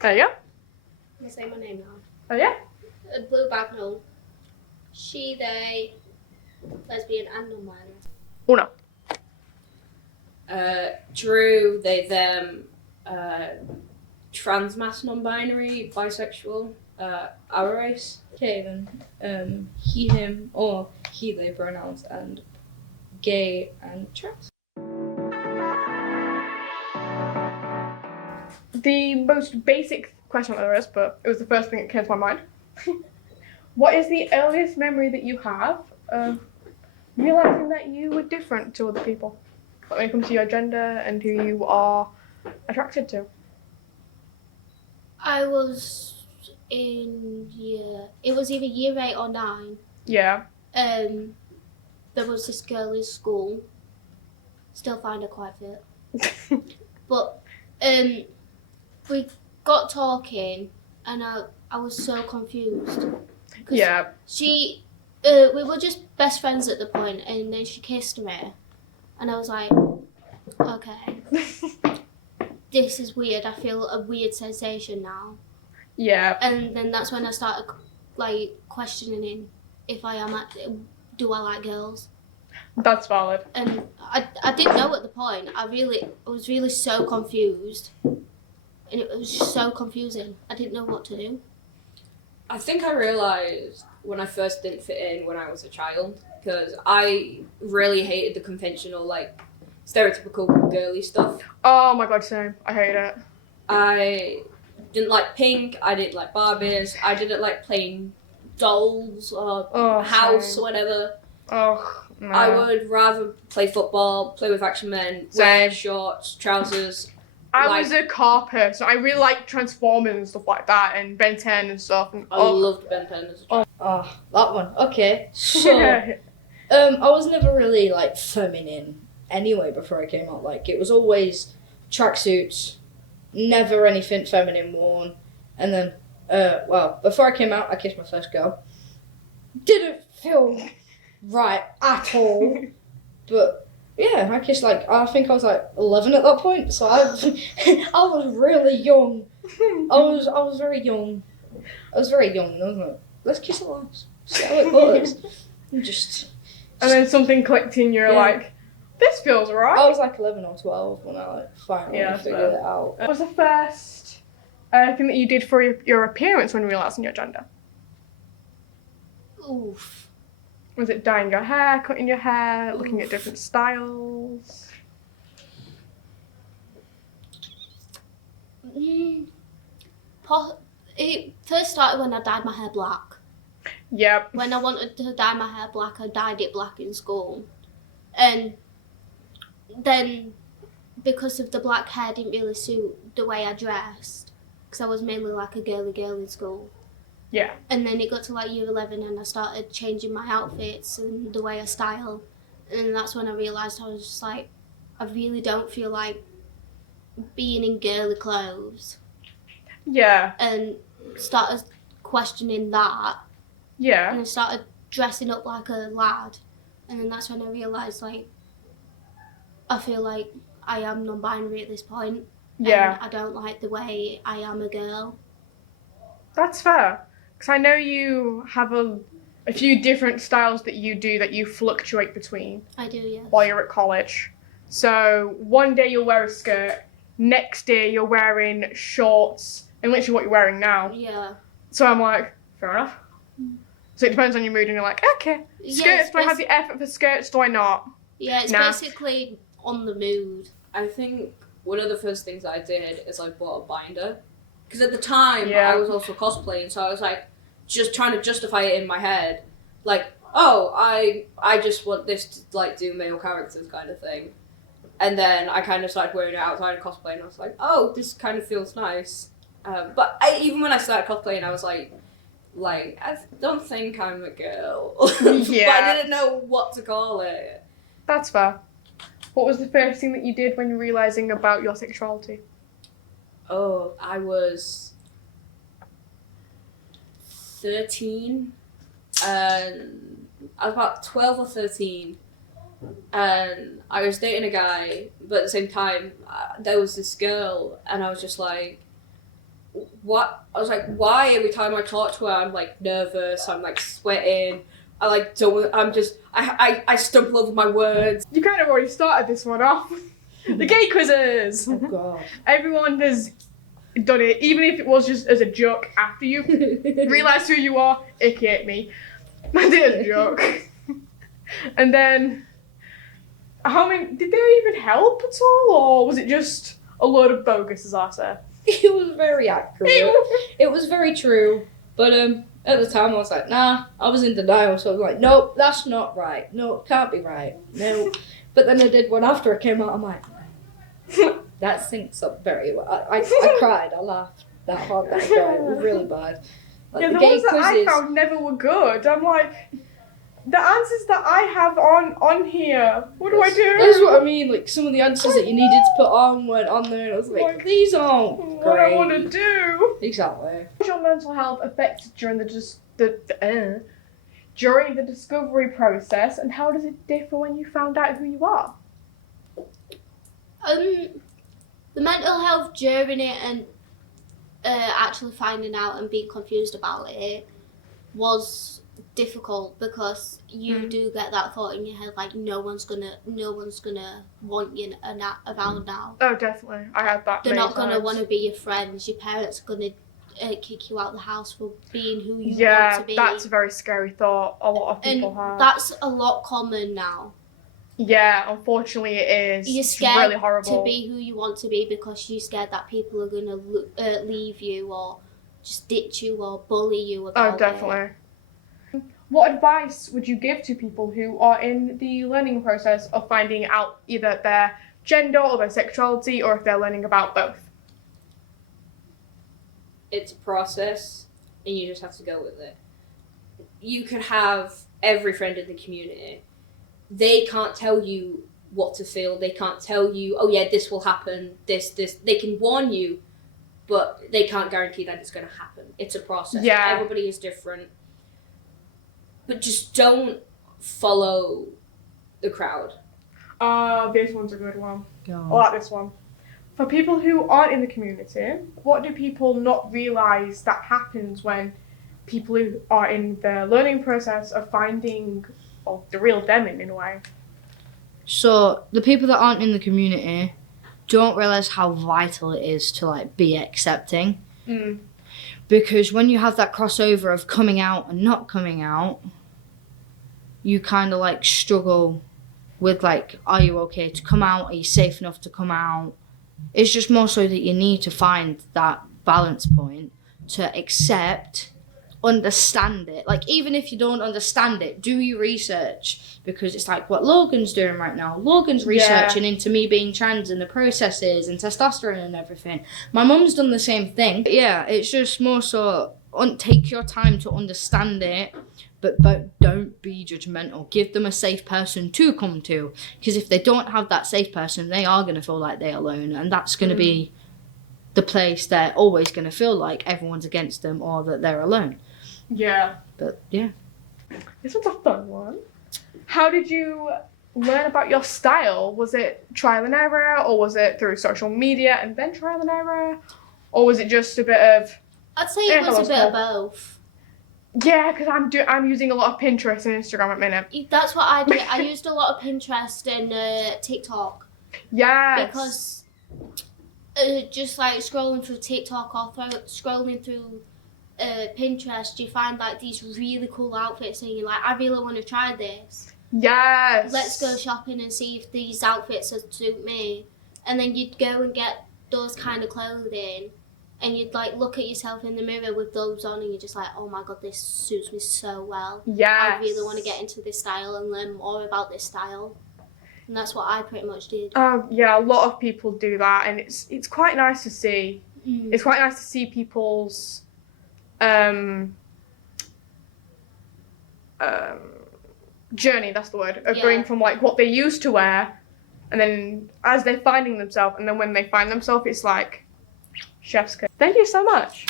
There you go. I'm gonna say my name now. Oh yeah. Blue Bagnall. She, they, lesbian and non-binary. Uno. Drew, they, them, trans mass non-binary, bisexual, our race. Okay then, he, him, or he, they pronouns, and gay and trans. The most basic question there is, but it was the first thing that came to my mind. What is the earliest memory that you have of realizing that you were different to other people? Like when it comes to your gender and who you are attracted to? I was it was either year 8 or 9. Yeah. There was this girl in school. Still find her quite fit. But we got talking and I was so confused. Yeah. She, we were just best friends at the point, and then she kissed me, and I was like, okay, this is weird. I feel a weird sensation now. Yeah. And then that's when I started like questioning if do I like girls? That's valid. And I didn't know at the point. I was really so confused, and it was so confusing. I didn't know what to do. I think I realised when I first didn't fit in when I was a child, because I really hated the conventional, like, stereotypical girly stuff. Oh my god, same. I hate it. I didn't like pink, I didn't like Barbies, I didn't like playing dolls or house same. or whatever. Oh, no. I would rather play football, play with action men, wear shorts, trousers. I was a car person. I really like Transformers and stuff like that, and Ben 10 and stuff. And, I loved Ben 10 as a child. Oh, that one. Okay, so I was never really like feminine anyway before I came out. Like it was always tracksuits, never anything feminine worn. And then, before I came out, I kissed my first girl. Didn't feel right at all, but. Yeah, I kissed I think I was 11 at that point, so I was really young. I was very young. I was like, let's kiss it last. See how it goes. And then something clicked in, you're like, this feels right. I was 11 or 12 when I finally figured it out. What was the first thing that you did for your appearance when realising your gender? Oof. Was it dyeing your hair, cutting your hair, looking at different styles? It first started when I dyed my hair black. Yep. When I wanted to dye my hair black, I dyed it black in school. And then, because of the black hair didn't really suit the way I dressed, because I was mainly like a girly girl in school. Yeah. And then it got to year 11 and I started changing my outfits and the way I style. And that's when I realised I was just like, I really don't feel like being in girly clothes. Yeah. And started questioning that. Yeah. And I started dressing up like a lad. And then that's when I realised I feel like I am non-binary at this point. Yeah. And I don't like the way I am a girl. That's fair. Because I know you have a few different styles that you fluctuate between. I do, yes. While you're at college. So one day you'll wear a skirt, next day you're wearing shorts, and literally what you're wearing now. Yeah. So I'm like, fair enough. So it depends on your mood, and you're like, okay, skirts, do I have the effort for skirts, do I not? Yeah, it's basically on the mood. I think one of the first things I did is I bought a binder. Because at the time, I was also cosplaying, so I was just trying to justify it in my head. I just want this to do male characters kind of thing. And then I kind of started wearing it outside of cosplay, and I was like, oh, this kind of feels nice. But even when I started cosplaying, I was I don't think I'm a girl. Yeah. But I didn't know what to call it. That's fair. What was the first thing that you did when you were realising about your sexuality? Oh, I was 13, and I was about 12 or 13, and I was dating a guy, but at the same time, there was this girl, and I was just like, what? I was like, why every time I talk to her, I'm like nervous, I'm like sweating, I stumble over my words. You kind of already started this one off. The gay quizzes! Oh god. Everyone has done it, even if it was just as a joke after you realised who you are, aka me. I did it as a joke. And then, how many, did they even help at all, or was it just a load of bogus, as I said? It was very accurate. It was very true. But at the time I was like, nah, I was in denial, so I was like, nope, that's not right. No, it can't be right. No. But then I did one after it came out, I'm like, that syncs up very well. I cried, I laughed that hard that day. It was really bad. Like, Yeah, the ones that I found never were good. I'm like, the answers that I have on here, what do I do? That's what I mean, like some of the answers that you needed to put on weren't on there, and I was like, these aren't What great. I want to do. Exactly. How was your mental health affected during during the discovery process, and how does it differ when you found out who you are? The mental health during it and actually finding out and being confused about it was difficult, because you do get that thought in your head, like no one's gonna want you around now. Oh, definitely. I had that. They're many not gonna times. want to be your friends. Your parents are gonna kick you out of the house for being who you Yeah, want to be. that's a very scary thought. A lot of people and have. that's a lot common now. Yeah, unfortunately it is. You're It's scared really horrible. to be who you want to be because you're scared that people are gonna leave you or just ditch you or bully you about Oh, definitely. What advice would you give to people who are in the learning process of finding out either their gender or their sexuality, or if they're learning about both? It's a process, and you just have to go with it. You could have every friend in the community. They can't tell you what to feel. They can't tell you, oh yeah, this will happen, this. They can warn you, but they can't guarantee that it's going to happen. It's a process. Yeah. Everybody is different. But just don't follow the crowd. This one's a good one. I God. like this one. For people who aren't in the community, what do people not realise that happens when people who are in the learning process are finding the real them in a way? So the people that aren't in the community don't realise how vital it is to like be accepting. Because when you have that crossover of coming out and not coming out, you kind of like struggle with like, are you okay to come out? Are you safe enough to come out? It's just more so that you need to find that balance point to accept, understand it. Like, even if you don't understand it, do your research, because it's like what Logan's doing right now. Logan's researching into me being trans and the processes and testosterone and everything. My mum's done the same thing. But yeah, it's just more so take your time to understand it, but don't be judgmental. Give them a safe person to come to, because if they don't have that safe person, they are going to feel like they're alone, and that's going to be the place they're always going to feel like everyone's against them or that they're alone. Yeah. But yeah. This one's a fun one. How did you learn about your style? Was it trial and error, or was it through social media and then trial and error? Or was it just a bit of... I'd say it was a bit of both. Yeah, because I'm using a lot of Pinterest and Instagram at the minute. That's what I did. I used a lot of Pinterest and TikTok. Yes. Because just like scrolling through TikTok or scrolling through Pinterest, you find like these really cool outfits and you're like, I really want to try this. Yes. Let's go shopping and see if these outfits suit me. And then you'd go and get those kind of clothing, and you'd like look at yourself in the mirror with those on, and you're just like, oh my god, this suits me so well. Yes. I really want to get into this style and learn more about this style. And that's what I pretty much did. Yeah, a lot of people do that, and it's quite nice to see. It's quite nice to see people's journey, that's the word, of going from like what they used to wear, and then as they're finding themselves, and then when they find themselves, it's like chef's kiss. Thank you so much.